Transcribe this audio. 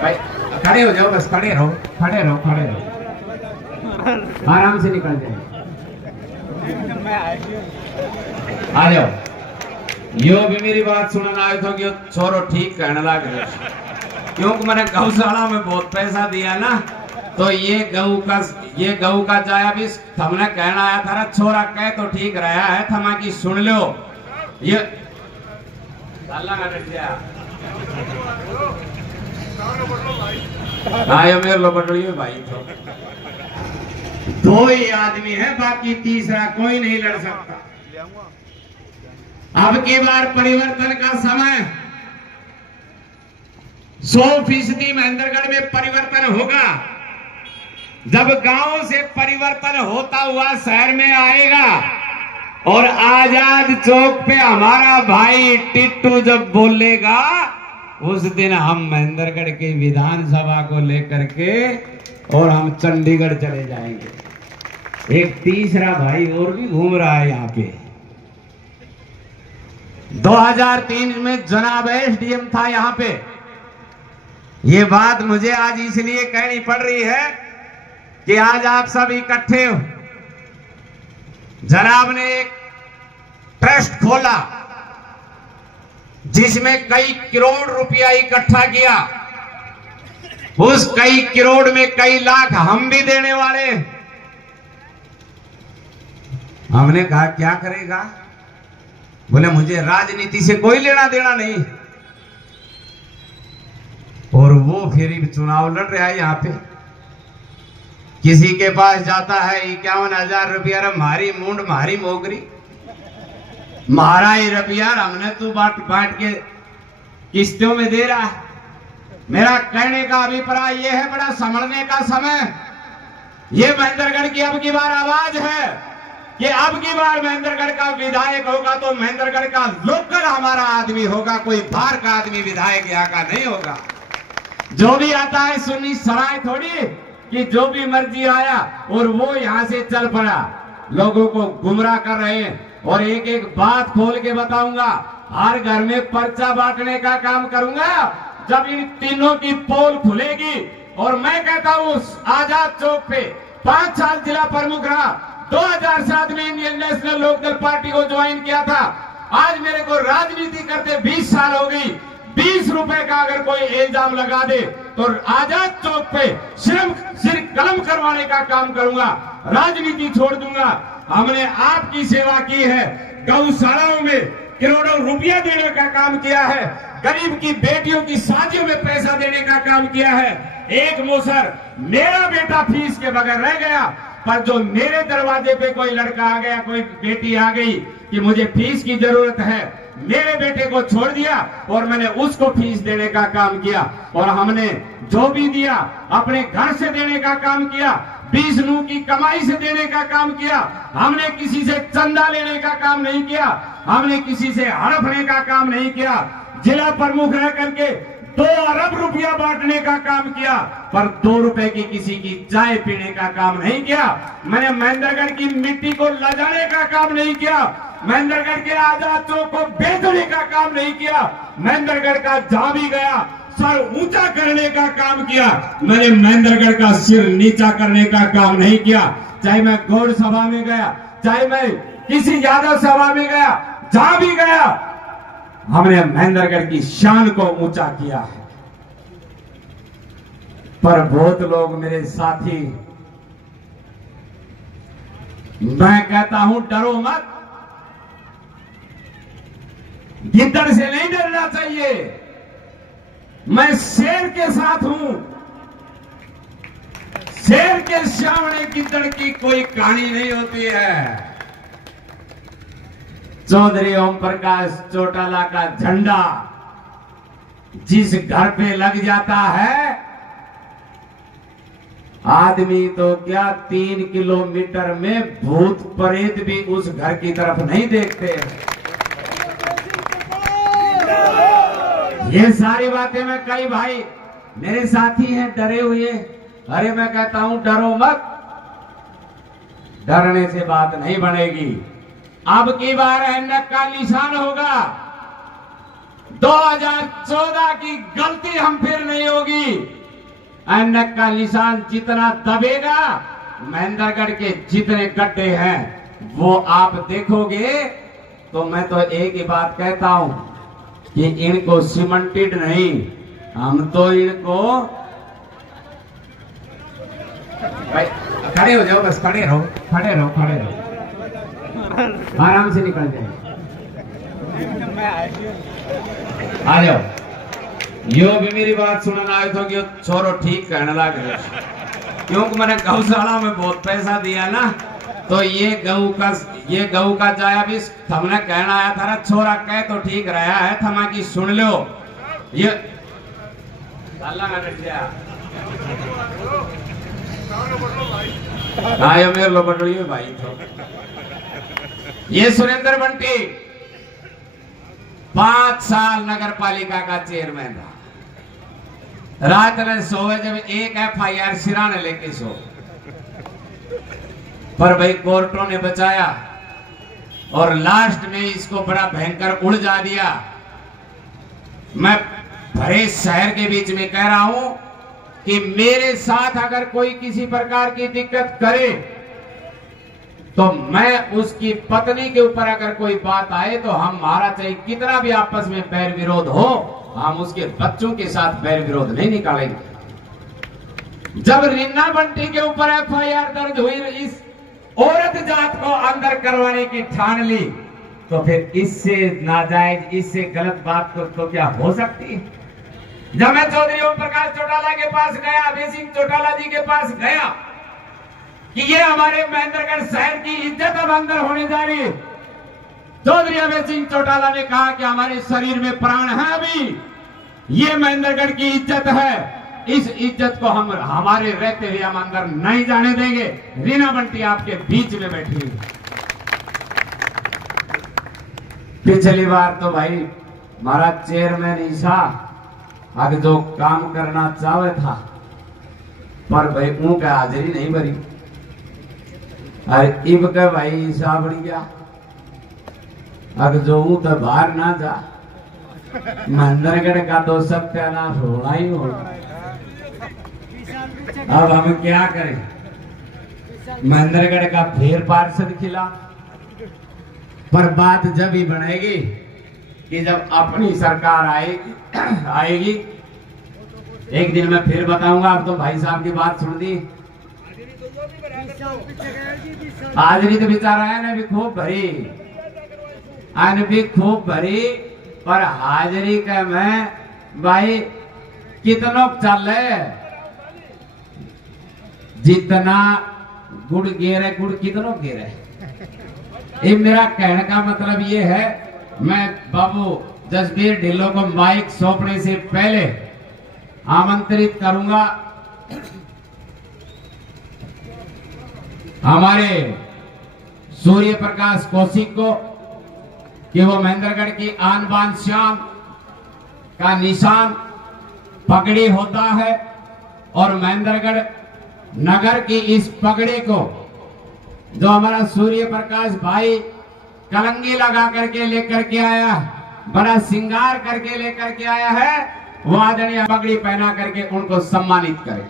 भाई खड़े हो जाओ, बस खड़े रहो, खड़े रहो, खड़े रहो, आराम से निकल जाए। आ जाओ। यो भी मेरी बात सुनना आए तो कि छोरो ठीक कहने लगे, क्योंकि मैंने गौशाला में बहुत पैसा दिया ना, तो ये गऊ का जाया भी हमने कहना आया था, छोरा कह तो ठीक रहा है, थमा की सुन लो ये अल्लाह का डट गया। आयो मेरे लो बटोइयो भाई, तो दो ही आदमी है, बाकी तीसरा कोई नहीं लड़ सकता। अब की बार परिवर्तन का समय, 100% महेंद्रगढ़ में परिवर्तन होगा। जब गांव से परिवर्तन होता हुआ शहर में आएगा और आजाद चौक पे हमारा भाई टिट्टू जब बोलेगा, उस दिन हम महेंद्रगढ़ की विधानसभा को लेकर के और हम चंडीगढ़ चले जाएंगे। एक तीसरा भाई और भी घूम रहा है यहाँ पे। 2003 में जनाब एसडीएम था यहाँ पे। ये बात मुझे आज इसलिए कहनी पड़ रही है कि आज आप सब इकट्ठे हो। जनाब ने एक ट्रस्ट खोला जिसमें कई करोड़ रुपया इकट्ठा किया। उस कई करोड़ में कई लाख हम भी देने वाले। हमने कहा क्या करेगा? बोले मुझे राजनीति से कोई लेना देना नहीं। और वो फिर चुनाव लड़ रहा है यहाँ पे। किसी के पास जाता है 51,000 रुपया, मारी मुंड मारी मोगरी, मारा ही रुपया हमने तू बांट के किस्तों में दे रहा है। मेरा कहने का अभिप्राय यह है, बड़ा संभलने का समय। ये महेंद्रगढ़ की अब की बार आवाज है कि अब की बार महेंद्रगढ़ का विधायक होगा तो महेंद्रगढ़ का लोकल हमारा आदमी होगा, कोई बाहर का आदमी विधायक यहाँ का नहीं होगा। जो भी आता है सुन्नी सराय थोड़ी कि जो भी मर्जी आया और वो यहाँ से चल पड़ा, लोगों को गुमराह कर रहे हैं। और एक एक बात खोल के बताऊंगा, हर घर में पर्चा बांटने का काम करूंगा जब इन तीनों की पोल खुलेगी। और मैं कहता हूं आजाद चौक पे 5 साल जिला प्रमुख रहा, 2007 में इंडियन नेशनल लोकदल पार्टी को ज्वाइन किया था। आज मेरे को राजनीति करते 20 साल हो गई। 20 रुपए का अगर कोई इल्जाम लगा दे तो आजाद चौक पे सिर्फ कलम करवाने का काम करूंगा, राजनीति छोड़ दूंगा। हमने आपकी सेवा की है, गौशालाओं में करोड़ों रुपया देने का काम किया है, गरीब की बेटियों की शादियों में पैसा देने का काम किया है। एक मोसर मेरा बेटा फीस के बगैर रह गया, पर जो मेरे दरवाजे पे कोई लड़का आ गया, कोई बेटी आ गई कि मुझे फीस की जरूरत है, मेरे बेटे को छोड़ दिया और मैंने उसको फीस देने का काम किया। और हमने जो भी दिया अपने घर से देने का काम किया, 20 नू की कमाई से देने का काम किया। हमने किसी से चंदा लेने का काम नहीं किया, हमने किसी से हड़पने का काम नहीं किया। जिला प्रमुख रह करके 2 अरब रुपया बांटने का काम किया, पर 2 रुपए की किसी की चाय पीने का काम नहीं किया। मैंने महेंद्रगढ़ की मिट्टी को लजाने का काम नहीं किया, महेंद्रगढ़ के आजाद चौक को बेचने का काम नहीं किया। महेंद्रगढ़ का जहां भी गया सर ऊंचा करने का काम किया, मैंने महेंद्रगढ़ का सिर नीचा करने का काम नहीं किया। चाहे मैं गौड़ सभा में गया, चाहे मैं किसी यादव सभा में गया, जहां भी गया हमने महेंद्रगढ़ की शान को ऊंचा किया है। पर बहुत लोग मेरे साथी, मैं कहता हूं डरो मत, गिद्दड़ से नहीं डरना चाहिए। मैं शेर के साथ हूं, शेर के सामने गिद्दड़ की कोई कहानी नहीं होती है। चौधरी ओम प्रकाश चौटाला का झंडा जिस घर पे लग जाता है, आदमी तो क्या 3 किलोमीटर में भूत प्रेत भी उस घर की तरफ नहीं देखते। ये सारी बातें मैं, कई भाई मेरे साथी हैं डरे हुए, अरे मैं कहता हूं डरो मत, डरने से बात नहीं बनेगी। अब की बार ऐनक का निशान होगा, 2014 की गलती हम फिर नहीं होगी। ऐनक का निशान जितना दबेगा, महेंद्रगढ़ के जितने गड्ढे हैं वो आप देखोगे, तो मैं तो एक ही बात कहता हूं कि इनको सीमेंटेड नहीं, हम तो इनको भाई खड़े हो जाओ, बस खड़े रहो, खड़े रहो, खड़े रहो, आराम से निकल जाए, आ जाओ। यो भी मेरी बात सुनना आए तो कि छोरो ठीक कहने लगे, क्योंकि मैंने गौशाला में बहुत पैसा दिया ना, तो ये गऊ का जाया भी हमने कहना आया था, छोरा कह तो ठीक रहा है, थमा की सुन लो ये आयो मेरे लो बटोलियो भाई। तो ये सुरेंद्र बंटी 5 साल नगर पालिका का चेयरमैन रहा। रात में सोए जब एक FIR सिराने लेके सो, पर भाई कोर्टों ने बचाया और लास्ट में इसको बड़ा भयंकर उलझा दिया। मैं भरे शहर के बीच में कह रहा हूं कि मेरे साथ अगर कोई किसी प्रकार की दिक्कत करे तो मैं उसकी पत्नी के ऊपर अगर कोई बात आए तो हमारा चाहे कितना भी आपस में बैर विरोध हो, हम उसके बच्चों के साथ बैर विरोध नहीं निकालेंगे। जब रीना बंटी के ऊपर FIR दर्ज हुई, इस औरत जात को अंदर करवाने की ठान ली, तो फिर इससे नाजायज, इससे गलत बात तो क्या हो सकती है। जब मैं चौधरी ओम प्रकाश चौटाला के पास गया, अभय सिंह चौटाला जी के पास गया कि ये हमारे महेंद्रगढ़ शहर की इज्जत अब अंदर होने जा रही है, चौधरी अभय सिंह चौटाला ने कहा कि हमारे शरीर में प्राण है, अभी ये महेंद्रगढ़ की इज्जत है, इस इज्जत को हम हमारे रहते हुए हम अंदर नहीं जाने देंगे। रीना बंटी आपके बीच में बैठी हुई। पिछली बार तो भाई हमारा चेयरमैन ईसा आगे जो काम करना चाहे था, पर भाई उनका हाजिरी नहीं भरी। अरे इब का भाई ईसा बन गया, अगर जो तो बाहर ना जा, महेंद्रगढ़ का तो सत्यानाश होना ही होगा। अब हम क्या करें, महेंद्रगढ़ का फिर पार्षद खिला, पर बात जब ही बनेगी कि जब अपनी सरकार आएगी। एक दिन मैं फिर बताऊंगा, अब तो भाई साहब की बात सुन दी। हाजरी तो बेचारा है ना भी खूब भरी, आने भी खूब भरी, पर हाजरी का मैं भाई कितनों चल है, जितना गुड़ गेरे गुड़ कितनों गेरे। ये मेरा कहने का मतलब ये है, मैं बाबू जसबीर ढिल्लों को माइक सौंपने से पहले आमंत्रित करूंगा हमारे सूर्य प्रकाश कौशिक को कि वो महेंद्रगढ़ की आन बान शान का निशान पगड़ी होता है, और महेंद्रगढ़ नगर की इस पगड़ी को जो हमारा सूर्य प्रकाश भाई कलंगी लगा करके लेकर के आया, बड़ा श्रृंगार करके लेकर के आया है, वो आदरणीय पगड़ी पहना करके उनको सम्मानित करें।